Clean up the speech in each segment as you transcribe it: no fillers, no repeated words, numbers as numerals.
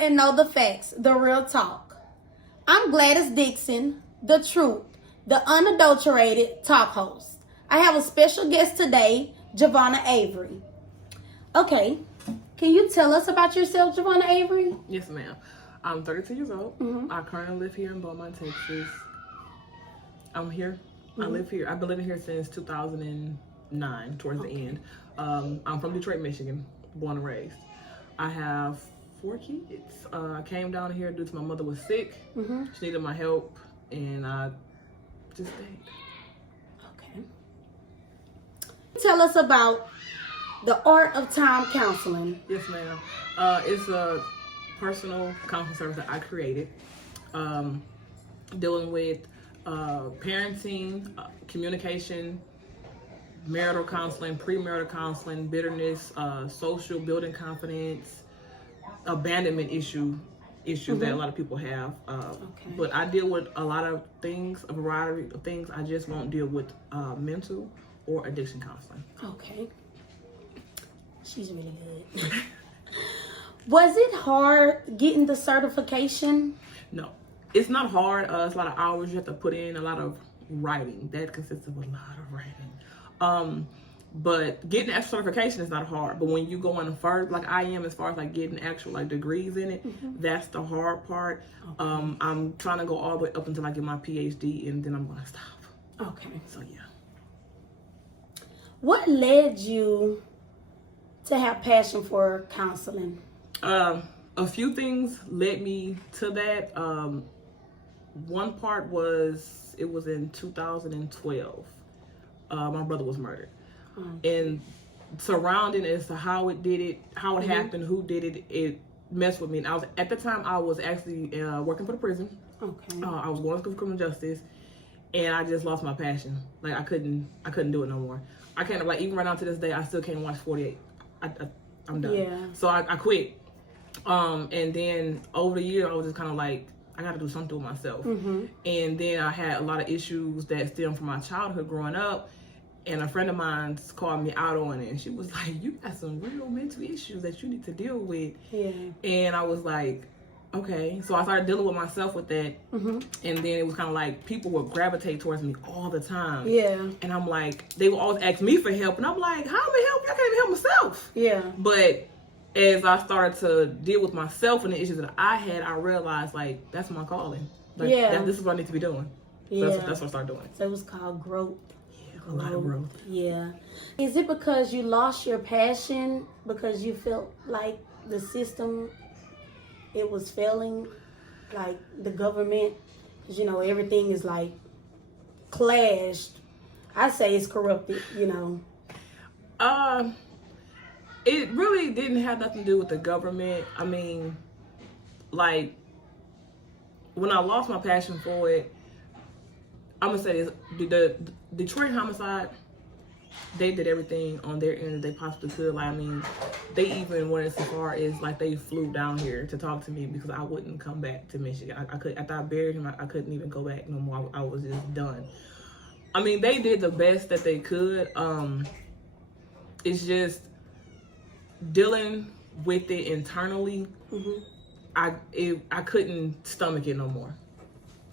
and know the facts, the real talk. I'm Gladys Dixon, the truth, the unadulterated talk host. I have a special guest today, Jayvonna Avery. Okay, can you tell us about yourself, Jayvonna Avery? Yes, ma'am. I'm 32 years old. I currently live here in Beaumont, Texas. I'm here. I live here. I've been living here since 2009, towards the end. I'm from Detroit, Michigan, born and raised. I have 4 kids. I came down here due to my mother was sick. She needed my help, and I just stayed. Okay. Tell us about the Art of Time Counseling. Yes, ma'am. It's a personal counseling service that I created, dealing with parenting, communication, marital counseling, premarital counseling, bitterness, social, building confidence, abandonment issues that a lot of people have. But I deal with a lot of things, a variety of things. I just won't deal with mental or addiction counseling. Okay. She's really good. Was it hard getting the certification? No, it's not hard. It's a lot of hours you have to put in, a lot of writing. That consists of a lot of writing. But getting actual certification is not hard. But when you go in first, like I am, as far as like getting actual like degrees in it, that's the hard part. Okay. I'm trying to go all the way up until I get my PhD, and then I'm gonna stop. Okay. So yeah. What led you to have passion for counseling? A few things led me to that. One part was, it was in 2012. My brother was murdered. And surrounding as to how it did it, how it happened, who did it, it messed with me. And I was, at the time, I was actually working for the prison. Okay. I was going to school for criminal justice, and I just lost my passion. Like I couldn't do it no more. I can't, like, even right now to this day, I still can't watch 48. I'm done. Yeah. So I quit. And then over the year, I was just kind of like, I got to do something with myself. And then I had a lot of issues that stem from my childhood growing up. And a friend of mine called me out on it, and she was like, you got some real mental issues that you need to deal with. Yeah. And I was like, okay. So I started dealing with myself with that. And then it was kind of like people would gravitate towards me all the time. Yeah. And I'm like, they would always ask me for help. And I'm like, how am I help you? I can't even help myself. Yeah. But as I started to deal with myself and the issues that I had, I realized, like, that's my calling. Like, this is what I need to be doing. Yeah. So that's what I started doing. So it was called growth. A lot of growth. Yeah. Is it because you lost your passion because you felt like the system, it was failing, like the government? Because, you know, everything is like clashed. I say it's corrupted, you know. It really didn't have nothing to do with the government. I mean, like, when I lost my passion for it, I'm gonna say this: the Detroit homicide, they did everything on their end that they possibly could. Like, I mean, they even went as far as, like, they flew down here to talk to me because I wouldn't come back to Michigan. I could, after I buried him, I couldn't even go back no more. I was just done. I mean, they did the best that they could. It's just dealing with it internally. I couldn't stomach it no more.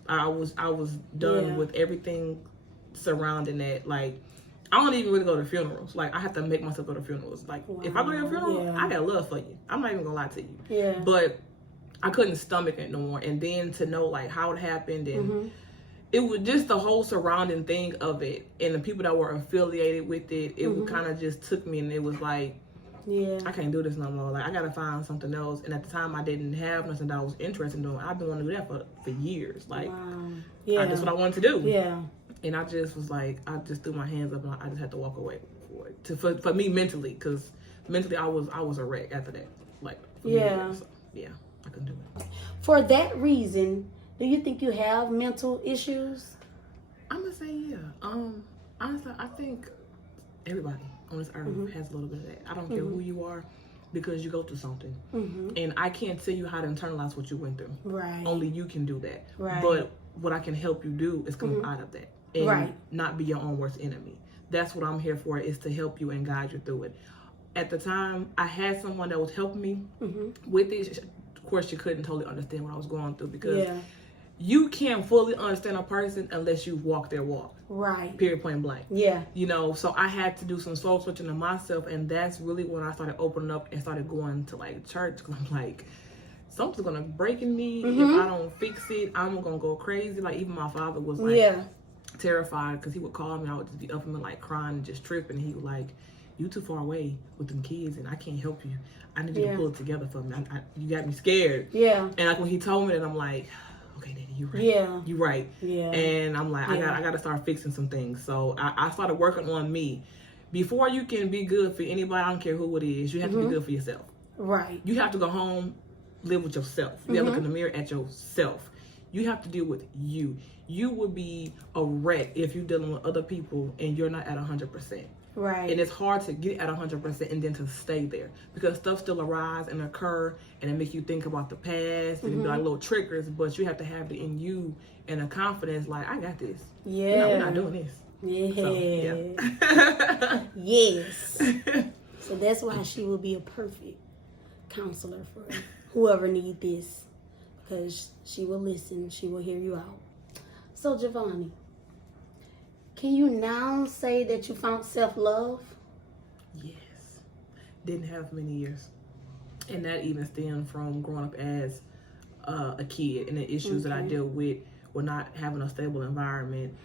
I was done with everything surrounding that. Like, I don't even really go to funerals. Like, I have to make myself go to funerals. Like, if I go to a funeral, I got love for you. I'm not even gonna lie to you. Yeah. But I couldn't stomach it no more. And then to know, like, how it happened, and it was just the whole surrounding thing of it, and the people that were affiliated with it. It kind of just took me, and it was like, I can't do this no more. Like, I gotta find something else. And at the time, I didn't have nothing that I was interested in doing. I've been wanting to do that for years. Like, that's what I wanted to do. Yeah. And I just was like, I just threw my hands up, and I just had to walk away for me mentally, because mentally I was a wreck after that. Like, for me, so, I couldn't do it. For that reason, do you think you have mental issues? I'm gonna say honestly, I think everybody on this earth has a little bit of that. I don't care who you are, because you go through something. And I can't tell you how to internalize what you went through. Right. Only you can do that. Right. But what I can help you do is come out of that and not be your own worst enemy. That's what I'm here for, is to help you and guide you through it. At the time, I had someone that was helping me with it. course, she couldn't totally understand what I was going through because you can't fully understand a person unless you walk their walk. Right. Period, point blank. Yeah. You know, so I had to do some soul switching to myself, and that's really when I started opening up and started going to like church. Cause I'm like, something's gonna break in me if I don't fix it. I'm gonna go crazy. Like even my father was like terrified because he would call me. I would just be up and like crying and just tripping. And he was like, "You too far away with them kids, and I can't help you. I need you to pull it together for me. You got me scared." Yeah. And like when he told me that, I'm like, okay, Daddy, you're right. Yeah. You're right. Yeah. And I'm like, I got to start fixing some things. So I started working on me. Before you can be good for anybody, I don't care who it is, you have to be good for yourself. Right. You have to go home, live with yourself. You have to look in the mirror at yourself. You have to deal with you. You would be a wreck if you're dealing with other people and you're not at 100%. Right. And it's hard to get at 100% and then to stay there because stuff still arise and occur and it makes you think about the past and be like little triggers, but you have to have it in you and a confidence like, I got this. Yeah. We're not doing this. Yeah. So, Yes. So that's why she will be a perfect counselor for whoever need this, because she will listen. She will hear you out. So Jayvonna, can you now say that you found self-love? Yes. Didn't have many years. And that even stemmed from growing up as a kid and the issues that I dealt with not having a stable environment.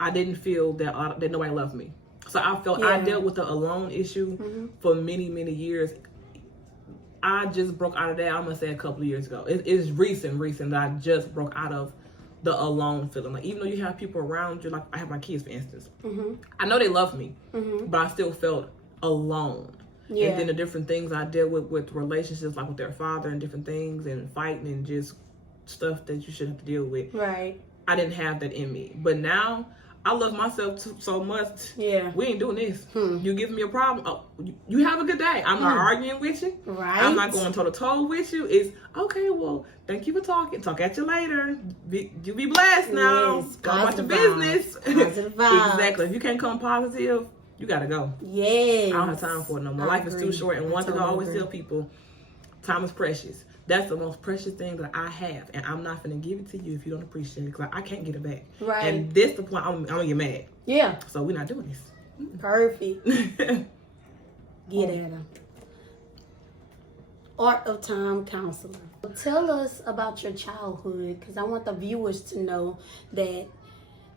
I didn't feel that nobody loved me. So I felt I dealt with the alone issue for many, many years. I just broke out of that, I'm going to say a couple of years ago. It's recent that I just broke out of the alone feeling. Like even though you have people around you, like I have my kids for instance, I know they love me, but I still felt alone. Yeah. And then the different things I dealt with relationships, like with their father and different things and fighting and just stuff that you shouldn't have to deal with. Right. I didn't have that in me. But now I love myself so much. Yeah. We ain't doing this. You give me a problem. Oh, you have a good day. I'm not arguing with you. Right. I'm not going toe to toe with you. It's okay. Well, thank you for talking. Talk at you later. You be blessed now. Yes, go about your business. Positive vibes. Exactly. If you can't come positive, you gotta go. Yes. I don't have time for it no more. Life is too short. And one thing I always tell people, time is precious. That's the most precious thing that I have, and I'm not gonna give it to you if you don't appreciate it, because I can't get it back. Right. And this the point I'm gonna get mad. Yeah. So we're not doing this. Perfect. Get at her. Art of Time Counselor. Tell us about your childhood, because I want the viewers to know that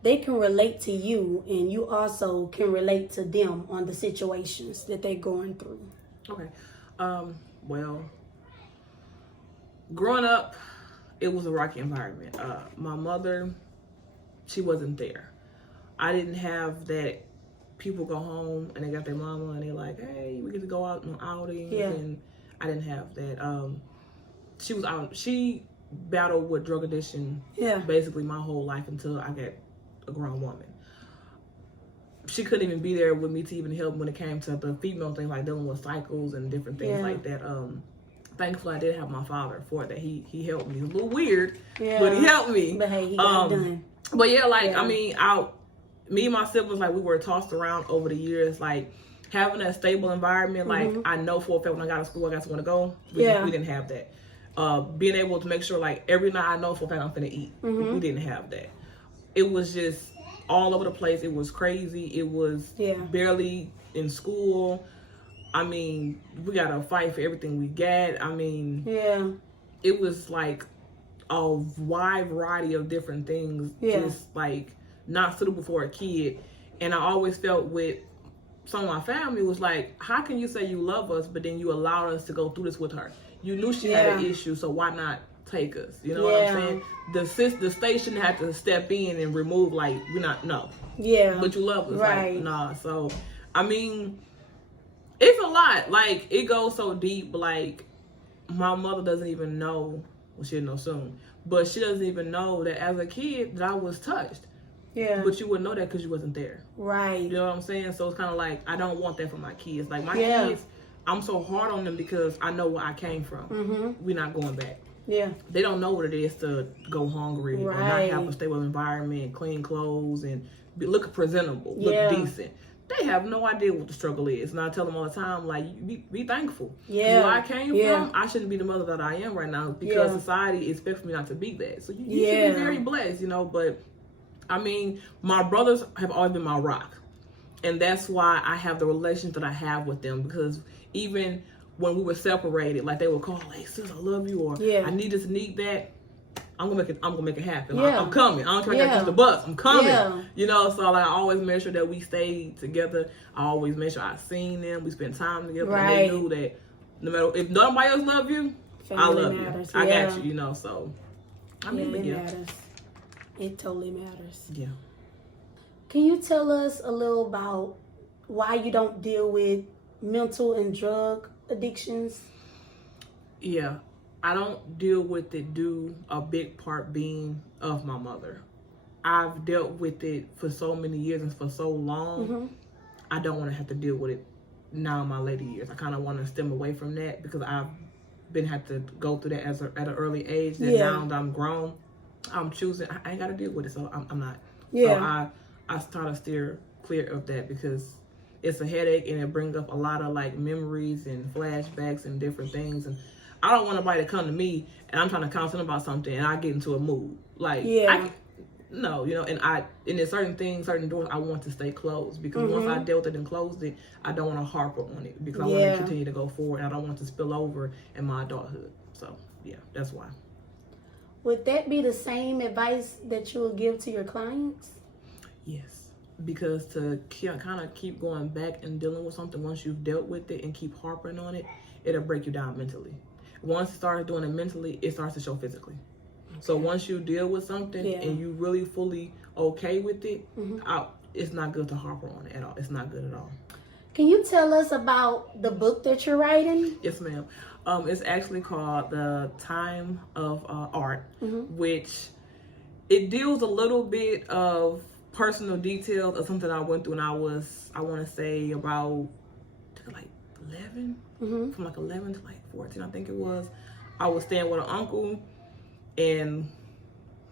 they can relate to you, and you also can relate to them on the situations that they're going through. Okay. Well, growing up, it was a rocky environment. My mother, she wasn't there. I didn't have that. People go home and they got their mama and they like, hey, we get to go out on outings. Yeah. And I didn't have that. She was out. She battled with drug addiction basically my whole life until I got a grown woman. She couldn't even be there with me to even help when it came to the female things, like dealing with cycles and different things like that. Thankfully, I did have my father for it. That he helped me. It was a little weird, but he helped me. But hey, he got done. But yeah, like I mean, me and my siblings, like we were tossed around over the years. Like having a stable environment. Like I know for a fact when I got to school, I got somewhere to go. We didn't have that. Being able to make sure, like every night I know for a fact I'm finna eat. We didn't have that. It was just all over the place. It was crazy. It was barely in school. I mean, we got to fight for everything we got. I mean, it was like a wide variety of different things. Just like not suitable for a kid. And I always felt with some of my family was like, how can you say you love us, but then you allowed us to go through this with her? You knew she had an issue, so why not take us? You know what I'm saying? The station had to step in and remove, like, we're not, no. Yeah. But you love us. Right. Like, nah. So, I mean, it's a lot. Like, it goes so deep. Like, my mother doesn't even know, well, she'll know soon, but she doesn't even know that as a kid that I was touched. Yeah. But you wouldn't know that because you wasn't there. Right. You know what I'm saying? So it's kind of like, I don't want that for my kids. Like, my kids, I'm so hard on them because I know where I came from. We're not going back. Yeah. They don't know what it is to go hungry or not have a stable environment, clean clothes, and look presentable, look decent. they have no idea what the struggle is. And I tell them all the time, like, be thankful. Yeah. Where I came from, I shouldn't be the mother that I am right now because society expects me not to be that. So you should be very blessed, you know. But, I mean, my brothers have always been my rock. And that's why I have the relationship that I have with them. Because even when we were separated, like, they would call, hey, sis, I love you, or I need this, need that. I'm gonna make it happen. I'm coming. I don't care if I got to the bus. I'm coming. You know, so like I always make sure that we stayed together. I always make sure I seen them. We spent time together. And they knew that no matter if nobody else love you, family I love matters. You. I got you. You know, so I mean, it matters. It totally matters. Yeah. Can you tell us a little about why you don't deal with mental and drug addictions? Yeah. I don't deal with it due a big part being of my mother. I've dealt with it for so many years and for so long. I don't want to have to deal with it now in my later years. I kind of want to stem away from that because I've been had to go through that at an early age. And now that I'm grown, I'm choosing. I ain't got to deal with it, so I'm not. So I try to steer clear of that because it's a headache and it brings up a lot of like memories and flashbacks and different things. And I don't want nobody to come to me and I'm trying to counsel them about something and I get into a mood. Like, no, you know, and there's certain things, certain doors I want to stay closed because once I dealt it and closed it, I don't want to harper on it because I want to continue to go forward and I don't want to spill over in my adulthood. So, yeah, that's why. Would that be the same advice that you would give to your clients? Yes, because to kind of keep going back and dealing with something once you've dealt with it and keep harping on it, it'll break you down mentally. Once you start doing it mentally, it starts to show physically. So once you deal with something and you really fully okay with it, it's not good to harper on it at all. It's not good at all. Can you tell us about the book that you're writing? Yes, ma'am. It's actually called The Time of Art, which it deals a little bit of personal details of something I went through when I was, I want to say about like 11, from like 11 to like 14, I think it was. I was staying with an uncle and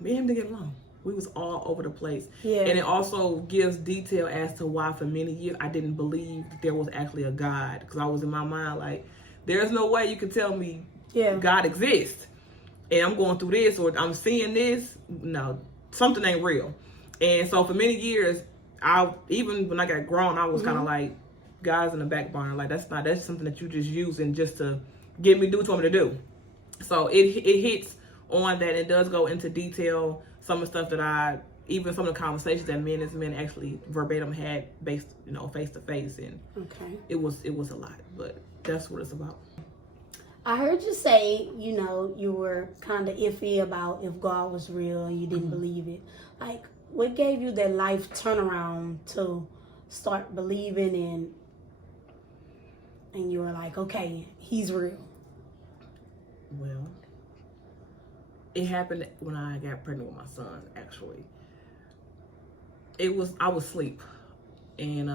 me and him didn't get along. We was all over the place. And it also gives detail as to why for many years I didn't believe that there was actually a God. Because I was in my mind like, there's no way you can tell me God exists. And I'm going through this or I'm seeing this. No, something ain't real. And so for many years, even when I got grown, I was kind of like, God's in the back burner. Like, that's something that you just using just to get me to do what you want me to do. So it hits on that. It does go into detail. Some of the stuff that even some of the conversations that me and this man actually verbatim had based, face to face. And it was a lot, but that's what it's about. I heard you say, you were kind of iffy about if God was real and you didn't believe it. Like, what gave you that life turnaround to start believing and you were like, okay, he's real? Well, it happened when I got pregnant with my son, actually. I was asleep and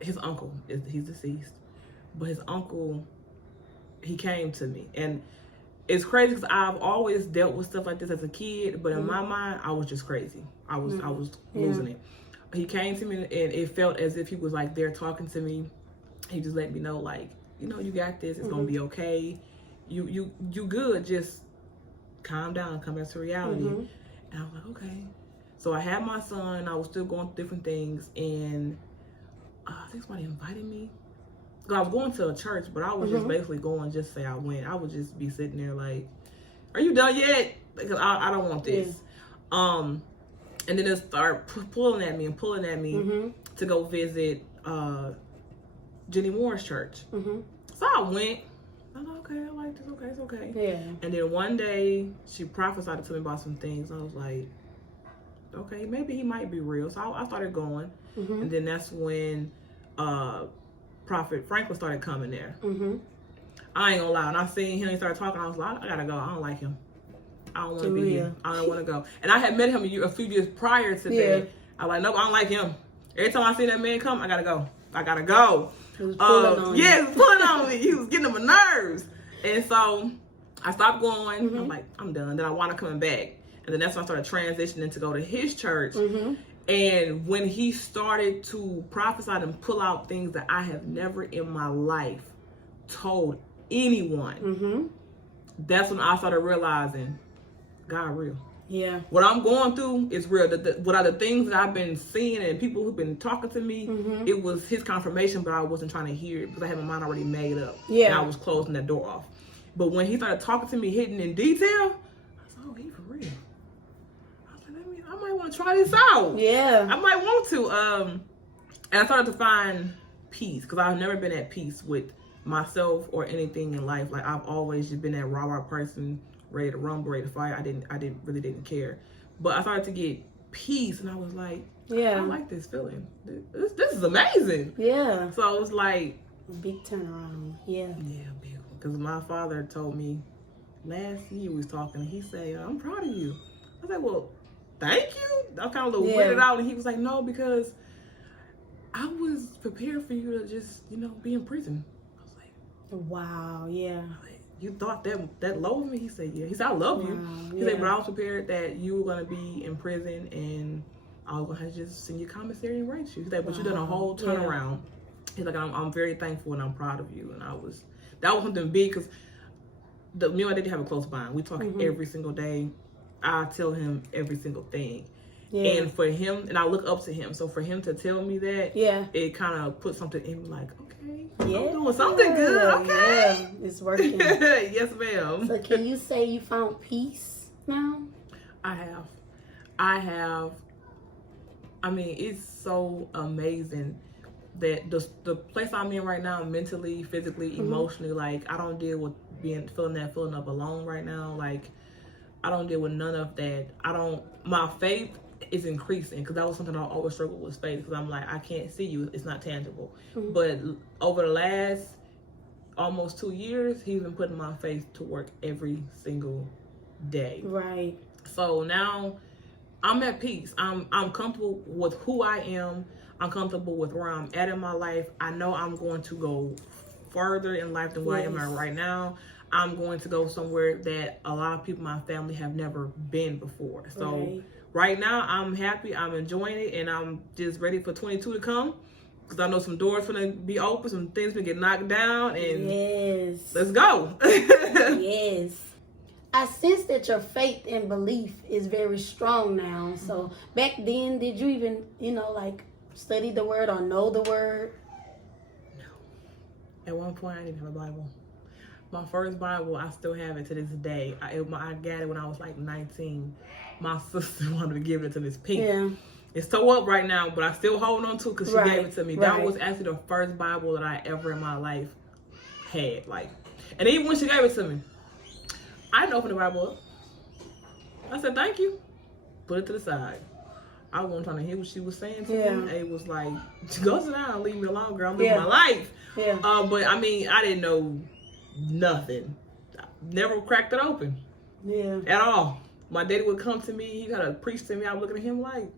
his uncle, he's deceased, but his uncle, he came to me. And it's crazy because I've always dealt with stuff like this as a kid, but in my mind, I was just crazy. I was losing it. He came to me and it felt as if he was like there talking to me. He just let me know, like, you got this. It's gonna be okay. You good. Just calm down. Come back to reality. And I was like, okay. So I had my son. I was still going through different things, and I think somebody invited me. I was going to a church, but I was just basically going just say I went. I would just be sitting there like, are you done yet? Because I don't want this. And then it started pulling at me to go visit Jenny Moore's church. So I went. I was like, okay, I like this. Okay, it's okay. Yeah. And then one day she prophesied to me about some things. I was like, okay, maybe he might be real. So I started going. And then that's when Prophet Franklin started coming there. I ain't gonna lie. When I seen him, he started talking, I was like, I gotta go. I don't like him. I don't want to be here. I don't want to go. And I had met him a few years prior to that. I was like, nope, I don't like him. Every time I see that man come, I gotta go. I gotta go. He was pulling on you. He was pulling on me. He was getting on my nerves. And so I stopped going. I'm like, I'm done. Then I wound up coming back. And then that's when I started transitioning to go to his church. And when he started to prophesy and pull out things that I have never in my life told anyone, that's when I started realizing God real. Yeah. What I'm going through is real. What are the things that I've been seeing and people who've been talking to me, it was his confirmation, but I wasn't trying to hear it because I had my mind already made up. Yeah. And I was closing that door off. But when he started talking to me, hitting in detail, I was like, oh, he for real. I was like, I might want to try this out. Yeah. I might want to. And I started to find peace because I've never been at peace with myself or anything in life. Like, I've always just been that raw person, ready to rumble, ready to fight. I really didn't care. But I started to get peace, and I was like, yeah, I like this feeling. This is amazing. Yeah. So it was like big turnaround. Yeah. Yeah, big. Because my father told me last year we was talking, and he said, I'm proud of you. I was like, well, thank you. I kind of weirded out, and he was like, no, because I was prepared for you to just, be in prison. I was like, wow, yeah. You thought that low of me? He said, yeah. He said, I love you. He said, but I was prepared that you were going to be in prison and I was going to just send you commissary and write you. He said, but you done a whole turnaround. He's like, I'm very thankful and I'm proud of you. And that was something big because me and my daddy have a close bond. We talk every single day. I tell him every single thing. Yeah. And for him, and I look up to him. So for him to tell me that, it kind of put something in me like, okay, I'm doing something good. Okay. Yeah, it's working. Yes, ma'am. So can you say you found peace now? I have. I mean, it's so amazing that the place I'm in right now, mentally, physically, emotionally, like I don't deal with feeling of alone right now. Like I don't deal with none of that. My faith is increasing because that was something I always struggled with faith because I'm like, I can't see you. It's not tangible. But over the last almost 2 years, he's been putting my faith to work every single day. Right. So now I'm at peace. I'm comfortable with who I am. I'm comfortable with where I'm at in my life. I know I'm going to go further in life than where I am at right now. I'm going to go somewhere that a lot of people in my family have never been before. So right now, I'm happy. I'm enjoying it, and I'm just ready for 22 to come because I know some doors going to be open, some things going to get knocked down, and let's go. Yes. I sense that your faith and belief is very strong now. So back then, did you even, study the word or know the word? No. At one point, I didn't have a Bible. My first Bible, I still have it to this day. I got it when I was like 19. My sister wanted to give it to Miss Pink. Yeah. It's so up right now, but I still hold on to it because she gave it to me. That was actually the first Bible that I ever in my life had. And even when she gave it to me, I didn't open the Bible up. I said, thank you. Put it to the side. I wasn't trying to hear what she was saying to me. It was like, go sit down, leave me alone, girl. I'm living my life. Yeah. But I mean, I didn't know nothing. I never cracked it open. Yeah. At all. My daddy would come to me, he gotta preach to me. I was looking at him like,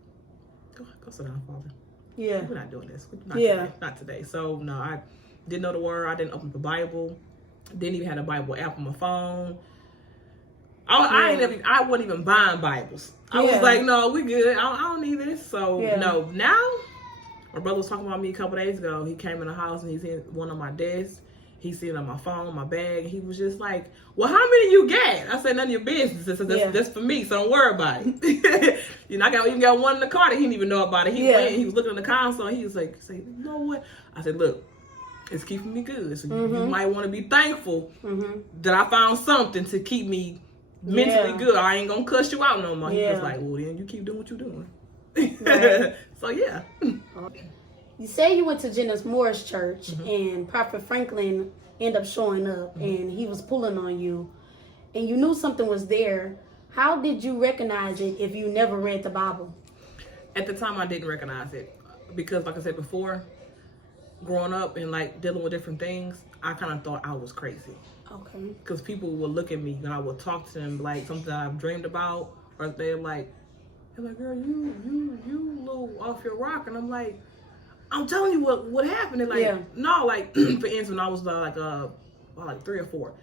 go sit down, Father. Yeah. We're not doing this. Not today. So no, I didn't know the word. I didn't open the Bible. Didn't even have a Bible app on my phone. I wasn't even buying Bibles. I was like, no, we good. I don't need this. So no. Now, my brother was talking about me a couple days ago. He came in the house and he's in one on my desk. He's sitting on my phone, my bag. And he was just like, well, how many you got? I said, none of your business. That's for me, so don't worry about it. I even got one in the car that he didn't even know about it. He was looking at the console and he was like, you know what? I said, look, it's keeping me good. So you might want to be thankful that I found something to keep me mentally good. I ain't going to cuss you out no more. He was like, well, then you keep doing what you're doing. Right. So, yeah. You say you went to Janice Moore's church and Prophet Franklin ended up showing up and he was pulling on you and you knew something was there. How did you recognize it if you never read the Bible? At the time, I didn't recognize it because, like I said before, growing up and dealing with different things, I kind of thought I was crazy. Okay. Because people would look at me and I would talk to them like something I've dreamed about, or they're like, girl, you a little off your rock, and I'm like, I'm telling you what happened. And no, for instance, when I was like 3 or 4,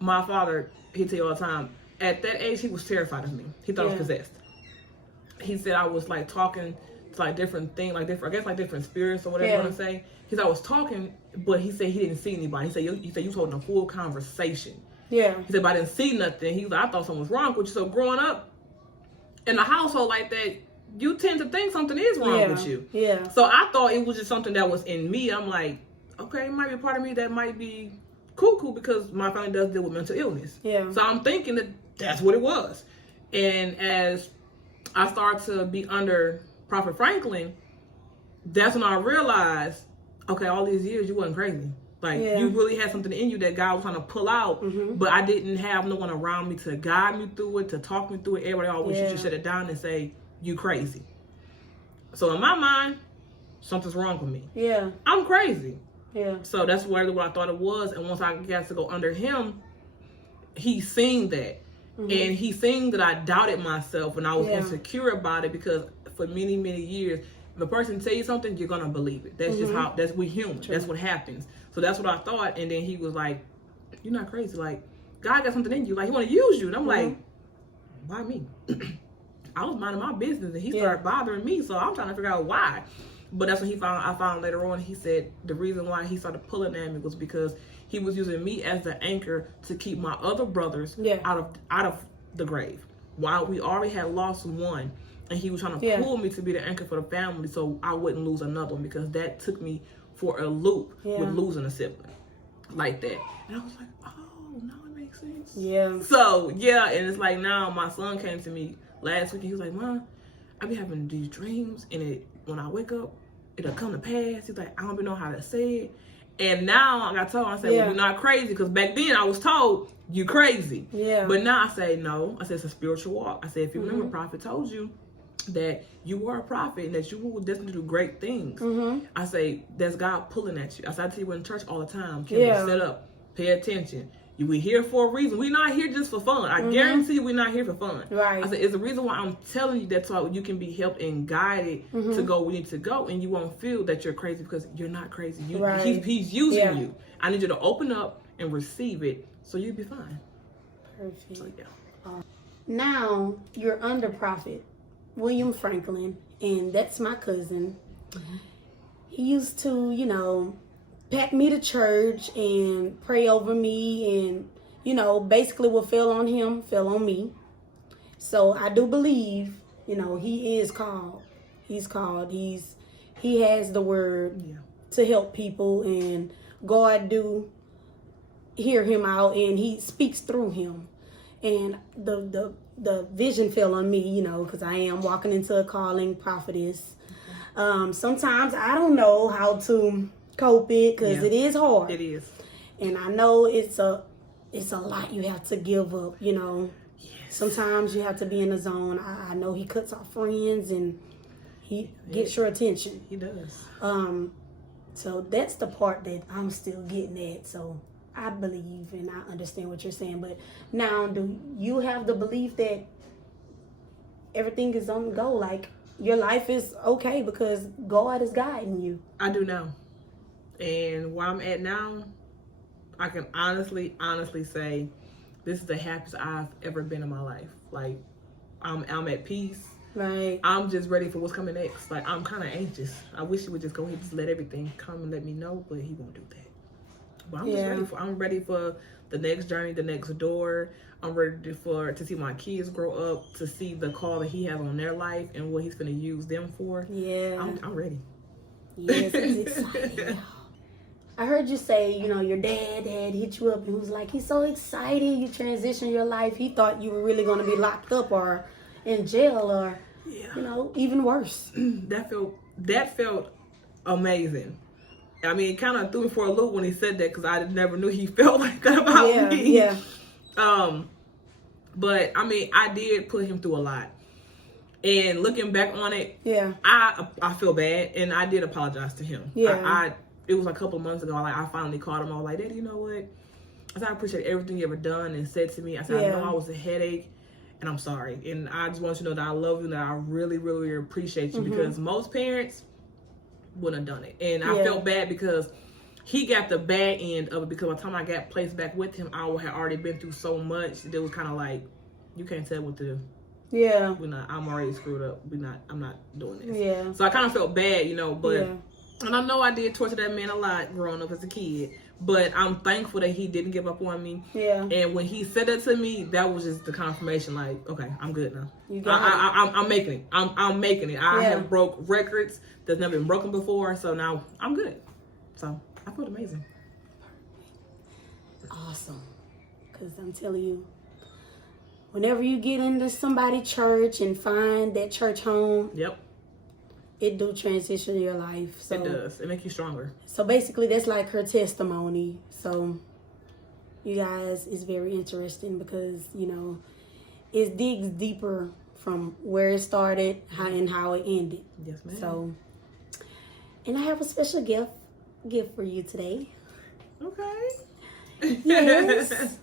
my father, he'd tell you all the time, at that age, he was terrified of me. He thought I was possessed. he said I was like talking to like different things, like different, I guess like different spirits or whatever you want to say. He said I was talking, but he said he didn't see anybody. He said you was holding a full conversation. Yeah. He said, but I didn't see nothing. He was like, I thought something was wrong with you. So growing up in a household like that, you tend to think something is wrong with you. Yeah. So I thought it was just something that was in me. I'm like, okay, it might be a part of me that might be cuckoo because my family does deal with mental illness. Yeah. So I'm thinking that that's what it was. And as I started to be under Prophet Franklin, that's when I realized, okay, all these years you wasn't crazy. Like, you really had something in you that God was trying to pull out, but I didn't have no one around me to guide me through it, to talk me through it. Everybody always used to shut it down and say, you crazy. So in my mind, something's wrong with me. Yeah. I'm crazy. Yeah. So that's what I thought it was. And once I got to go under him, he seen that. And he seen that I doubted myself and I was insecure about it because for many, many years, if a person tell you something, you're going to believe it. That's just how, we human. True. That's what happens. So that's what I thought. And then he was like, you're not crazy. Like, God got something in you. Like, he want to use you. And I'm like, why me? I was minding my business and he started bothering me. So I'm trying to figure out why. But that's when I found later on, he said the reason why he started pulling at me was because he was using me as the anchor to keep my other brothers out of the grave. While we already had lost one. And he was trying to pull me to be the anchor for the family so I wouldn't lose another one because that took me for a loop with losing a sibling like that. And I was like, oh, now it makes sense. Yeah. So, yeah, and it's like now my son came to me last week and he was like, Mom, I be having these dreams and when I wake up, it'll come to pass. He's like, I don't even know how to say it. And now I told him, I said, well, you're not crazy because back then I was told you crazy. Yeah. But now I say, no. I said, it's a spiritual walk. I said, if you remember, Prophet told you that you were a prophet and that you will definitely do great things. I say, that's God pulling at you. I say, I tell you in church all the time, can we set up, pay attention. We here for a reason. We're not here just for fun. I guarantee you we're not here for fun. Right. I said, it's the reason why I'm telling you that so you can be helped and guided to go where you need to go and you won't feel that you're crazy because you're not crazy. He's using you. I need you to open up and receive it so you'll be fine. Perfect. So, now you're under Prophet William Franklin, and that's my cousin. He used to, pack me to church and pray over me, and, basically what fell on him fell on me. So I do believe, he is called. He's called. He has the word to help people, and God do hear him out, and he speaks through him. And the vision fell on me, because I am walking into a calling prophetess. Sometimes I don't know how to cope it because it is hard. It is. And I know it's a lot you have to give up, Yes. Sometimes you have to be in the zone. I know he cuts off friends and he gets your attention. He does. So that's the part that I'm still getting at. So I believe and I understand what you're saying. But now, do you have the belief that everything is on the go? Like, your life is okay because God is guiding you? I do now. And where I'm at now, I can honestly say this is the happiest I've ever been in my life. Like, I'm at peace. Right. I'm just ready for what's coming next. Like, I'm kind of anxious. I wish he would just go ahead and just let everything come and let me know, but he won't do that. But I'm just ready for the next journey, the next door. I'm ready to see my kids grow up, to see the call that he has on their life and what he's going to use them for. Yeah. I'm ready. Yes, it's exciting. I heard you say, your dad had hit you up and was like, he's so excited you transitioned your life. He thought you were really going to be locked up or in jail or, even worse. That felt amazing. I mean, it kind of threw me for a loop when he said that because I never knew he felt like that about me. Yeah. But I mean, I did put him through a lot. And looking back on it, I feel bad, and I did apologize to him. Yeah. It was a couple of months ago. Like, I finally called him. I was like, Daddy, you know what? I said, I appreciate everything you ever done and said to me. I said, I know I was a headache, and I'm sorry. And I just want you to know that I love you and that I really, really appreciate you because most parents wouldn't have done it. And I felt bad because he got the bad end of it because by the time I got placed back with him, I had already been through so much that it was kind of like, you can't tell what to do. Yeah. I'm already screwed up. I'm not doing this. Yeah. So I kind of felt bad, but, Yeah. and I know I did torture that man a lot growing up as a kid, but I'm thankful that he didn't give up on me. Yeah. And when he said that to me, that was just the confirmation, like, okay, I'm good now. You got I'm making it. I'm making it. I have broke records that's never been broken before, so now I'm good. So I felt amazing. Awesome. Because I'm telling you, whenever you get into somebody's church and find that church home, yep, it do transition your life. So it does. It makes you stronger. So basically, that's like her testimony. So you guys, it's very interesting because, it digs deeper from where it started and how it ended. Yes, ma'am. So, and I have a special gift for you today. Okay. Yes.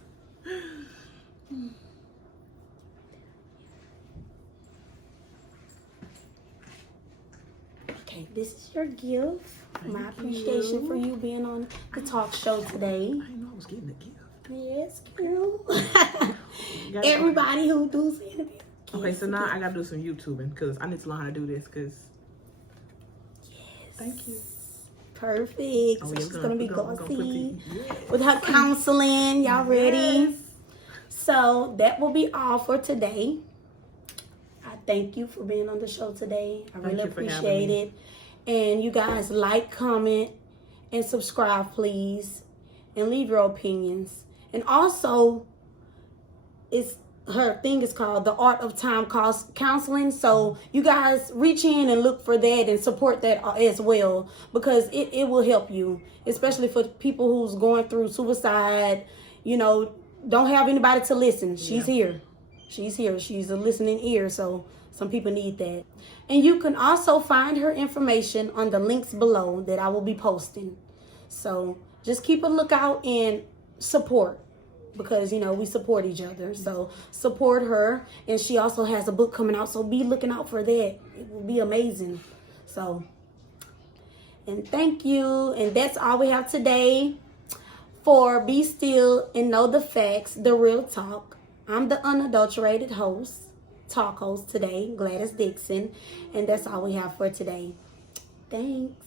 Okay, this is your gift. My appreciation for you being on the talk show today. I didn't know I was getting a gift. Yes, girl. Everybody who does anything. Okay, so now I gotta do some YouTubing because I need to learn how to do this. Yes. Thank you. Perfect. Oh, So yeah, she's gonna be glossy yes. with her counseling. Y'all ready? Yes. So that will be all for today. I thank you for being on the show today. I really appreciate it. And you guys like, comment, and subscribe, please. And leave your opinions. And also, her thing is called The Art of Time Counseling. So you guys reach in and look for that and support that as well. Because it will help you. Especially for people who's going through suicide. Don't have anybody to listen. She's here. She's here. She's a listening ear. So some people need that. And you can also find her information on the links below that I will be posting. So just keep a lookout and support. Because, we support each other. So support her. And she also has a book coming out. So be looking out for that. It will be amazing. So, and thank you. And that's all we have today for Be Still and Know the Facts, the Real Talk. I'm the unadulterated talk host today, Gladys Dixon. And that's all we have for today. Thanks.